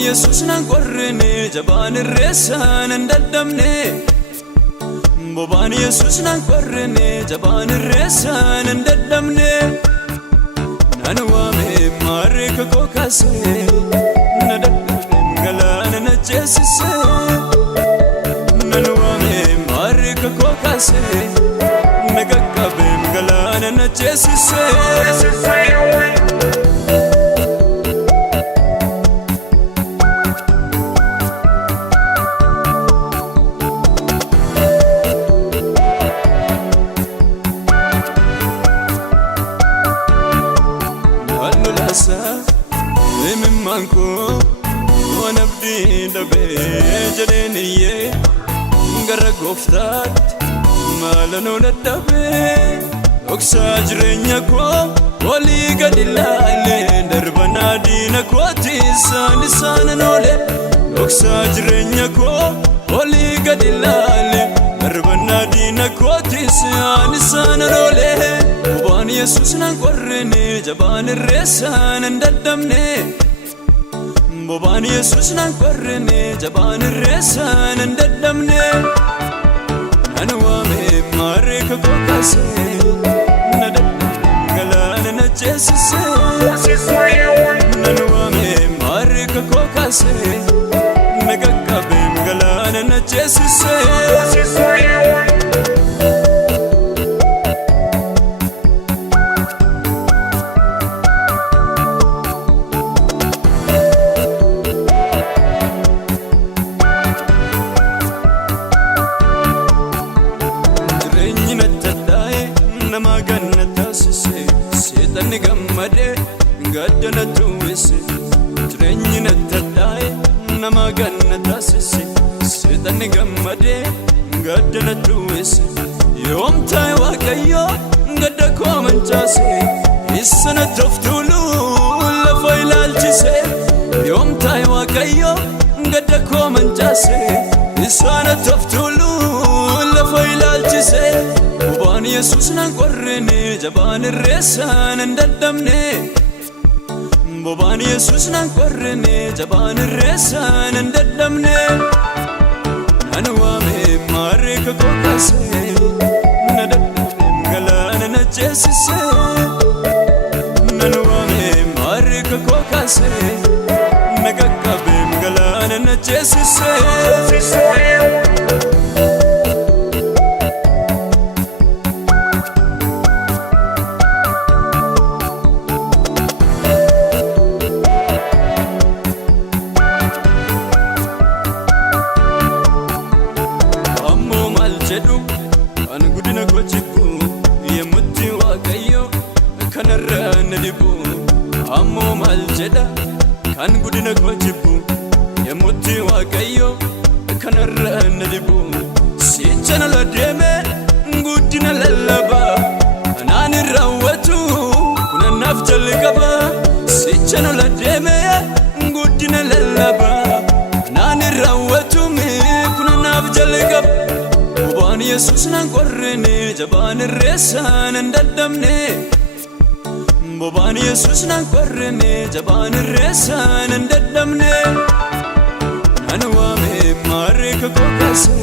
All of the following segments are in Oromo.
ኢየሱስ ነን ቆርኔ ጀባን ሬሳን እንደደምኔ ቦባን ኢየሱስ ነን ቆርኔ ጀባን ሬሳን እንደደምኔ ናንዋሜ ማሬከ ኮካሴ ነደደም ገላን ነጀስሴ ናንዋሜ ማሬከ ኮካሴ ነገቀበም ገላን ነጀስሴ Manko wanabdi dabe jedeniye gara goftat malano nadabe oksa jirenya ko wali gadilale darbana dina ko tisan nole oksa jirenya ko wali gadilale darbana dina ko tisan nole boban yesus nan qorrene jaban resan ndadamne boban yesus nan qorrene jaban resan ndadamne anwame mareka kokase nadam galan najesse anwame mareka kokase nagakabe galan najesse gammade gaddana tuwisse jireenyi nattadhaa'e nama ganna taasise seexanni gammade gaddana tuwisse yoom ta'e waaqayyo gadda koo mancaase isana toftuulu lafa ilaalchise yoom ta'e waaqayyo gadda koo mancaase isana toftuulu lafa ilaalchise bobaan Yesuus nan qorrine jabaan irreessaan hin daddabne bobaan Yesuus nan qorrine jabaan irreessaan hin daddabne nan waame maarree kakoo kaase na daddabne galaana na ceesise nan waame maarree kakoo kaase na qaqqabe galaana na ceesise Kan gudina koo jibbu yemmutti waaqayyo kanarra na dhibu ammoo maal jedha kan gudina koo jibbu yemmutti waaqayyo kanarra na dhibu sicha na deeme guddina lallaba anaan raawwatu kunannaaf jalqaba sicha na deeme guddina lallaba anaan raawwatu kunannaaf jalqaba bobaan Yesuus nan qorrine jabaan irreessaan hin daddabne bobaan Yesuus nan qorrine jabaan irreessaan hin daddabne nan waame maarree kakoo kaase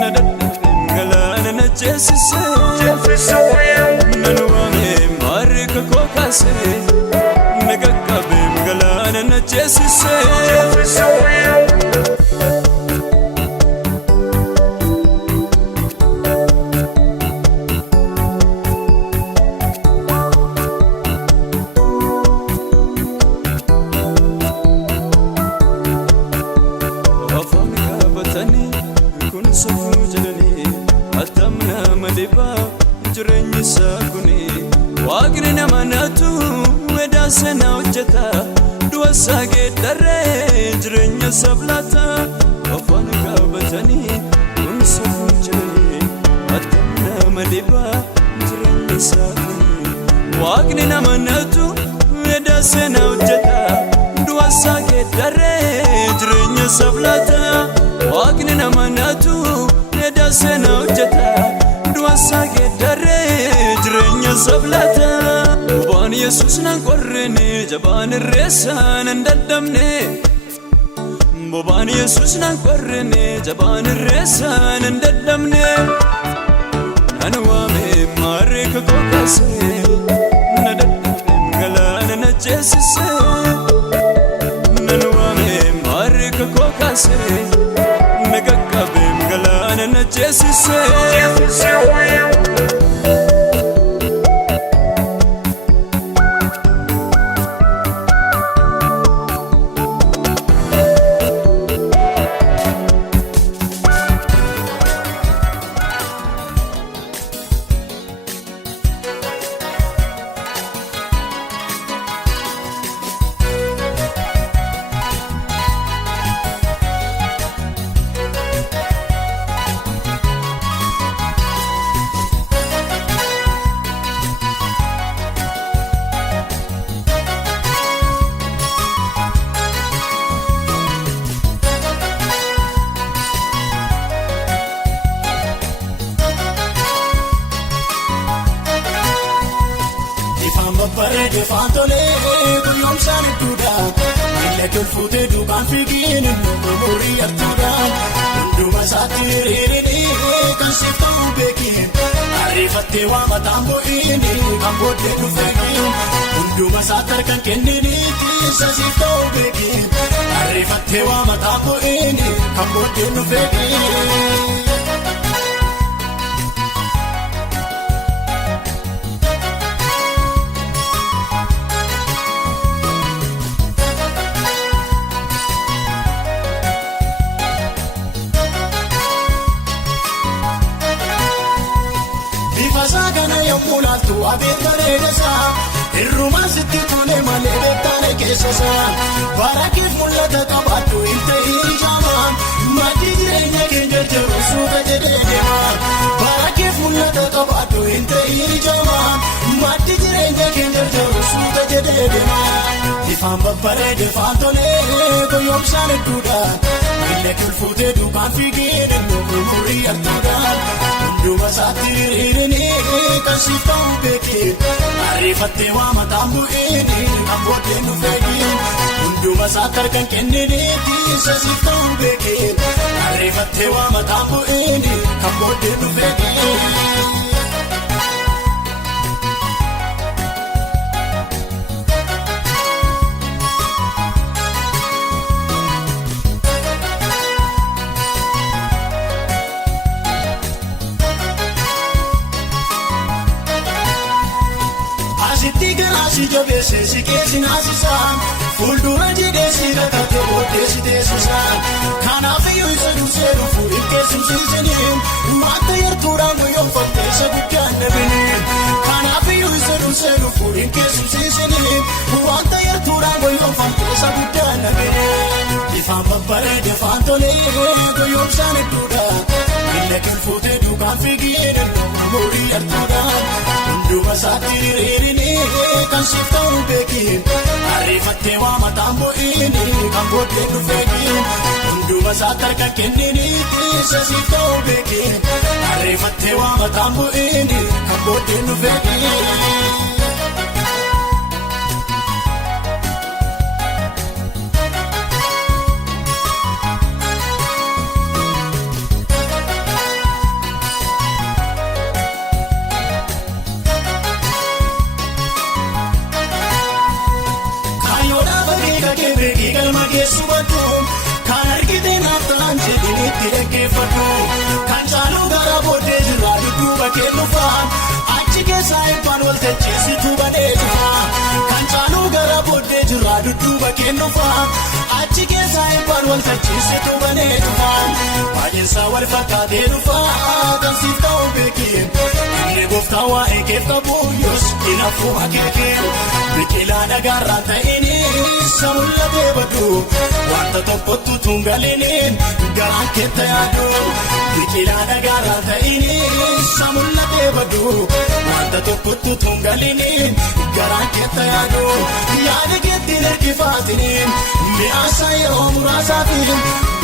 na daddabne galaana na ceesise nan waame maarree kakoo kaase na qaqqabe galaana na ceesise jireenyi isaa kuni waaqni nama naatu wedaasena hojjeta du'a isaa geeddarree jireenya isaaf laata afaan qabatanii kun safuu jedhanii attam nama dhibaa jireenya isaa kuni waaqni nama naatu wedaasena hojjeta du'a isaa geeddarree jireenya isaaf laata waaqni nama naatu wedaasena hojjeta du'asa geeddarree jireenya isaaf laata bobaan Yesuus nan qorrine jabaan irreessaan hin daddabne bobaan Yesuus nan qorrine jabaan irreessaan hin daddabne nan waame maarree kakoo kaase na daddabne galaana na ceesise nan waame maarree kakoo kaase na qaqqabe galaana na ceesise Barreede faantolee guyyoom saan idduudhaan miila tolfuutee duukaan fiigiin umurii artuudhaan hunduma isaatti hiriirinii kan siif ta'uu beekiin ariifattee waa mataan bu'iin kan booddee dhufeekiin hunduma isaatti harkaan kenniniitiin siif ta'uu beekiin ariifattee waa mataan bu'iin kan booddee dhufeekiin. Sagana yommuu laaltu abet bareedasa keessaa barakeef mul'ata qabaadhu hin ta'in jaamaa maddi jireenya keenya jajjabeessuu jedhee deema barakeef mul'ata qabaadhu hin ta'in jaamaa maddi jireenya keenya jajjabeessuu jedhee deema ifaan babbareede ifaan tolee goyoomsaan hedduudha miila kulfuutee duukaan fiigee umurii artuudha hunduma isaatti hiriirinii kan siif ta'u beekee ariifattee waa mataan bu'ee kan booddeen nu feegee hunduma isaatti harkaan kenniniitti isa siif ta'u beekee ariifattee waa mataan bu'ee kan booddeen nu feegee. Si jabeesse si keessa naasisaan fuuldura jedhee si rakkate booddee si teessisaan kanaaf iyyuu isa dursee dhufu hin keessumsiisaniin maata yartuudhaan guyyoomfattee isa guddaan dhabiniin kanaaf iyyuu isa dursee dhufu hin keessumsiisaniin wanta yartuudhaan guyyoomfattee isa guddaan dhabiniin ifaan babbareede ifaan tolee guyyoomsaan hedduudha miila kulfuutee duukaan fiigee umurii artuudhaan hunduma isaatti hiriirinii kan siif ta'u beekee ariifattee waa mataan bu'ee kan booddeen nu feegee hunduma isaatti harkaan kenniniitti isa siif ta'u beekee ariifattee waa mataan bu'ee kan booddeen nu feegee. Kan argite naaftaan jedhinitti dhaggeeffadhu kan caaluu gara booddee jirraa dudduuba kennuufaan achi keessaa eebbaan waltajjiisitu banee dhufa kan caaluu gara booddee jirraa dudduuba kennuufaan achi keessaa eebbaan waltajjiisitu banee dhufa baay'insaa wal fakkaatee dhufa kan siif ta'u beekee inni gooftaa waa'ee keef qabu yoos hinaafuu akeekee biqilaa dhagaarraa ta'inii isa mul'atee baddu wanta tokkottu tungaliniin garaan keetta yaadu biqilaa dhagaarraa ta'inii isa mul'atee baddu wanta tokkottu tungaliniin garaan keetta yaadu yaada keettiin hirkifaatiniin mi'aasa yeroo muraasaaf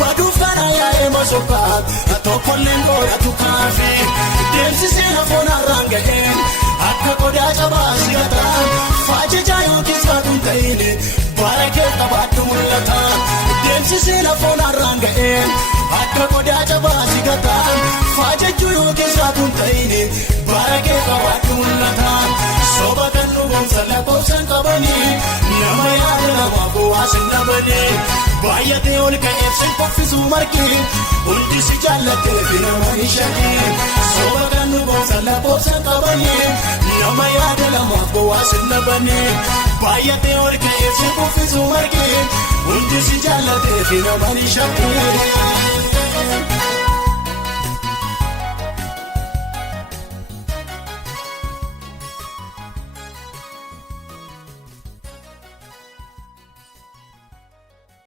baduuf kana yaa'ee masookaat tokkolleen godhatu kaafi deemsisee hafoon har'aan ga'een akka qodaa cabaa si gataan faajjajaa yookiis faatuun ta'in barakee qabaadhu mul'ata deemsisee hafoon har'aan ga'een akka qodaa cabaa si gataan faajjajuu yookiis faatuun ta'in barakee qabaadhu mul'ata soba kan nu boonsa lakkoofsan qabanii nama yaada namaa bu'aasin dhabanii baay'atee ol ka'eef si qoffisuu margee hundi si jaallatee fi nama hin shakii soba kan nu boonsa lakkoofsan qabanii nama yaada namaa bu'aasin dhabanii baay'atee ol ka'eef si qoffisuu margee hundi si jaallatee fi nama hin shakii.